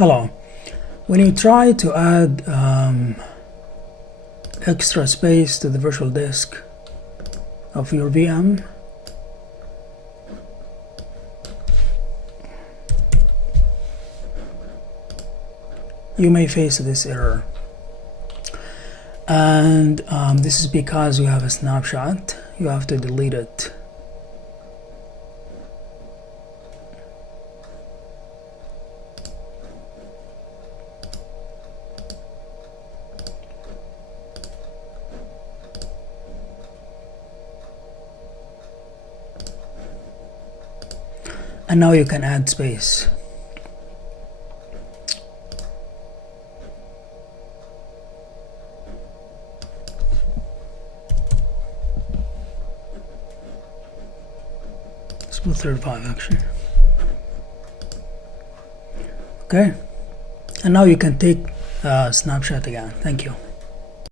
Hello. When you try to add extra space to the virtual disk of your VM, you may face this error. And this is because you have a snapshot. You have to delete it. And now you can add space. Let's put 35 actually. Okay. And now you can take a snapshot again. Thank you.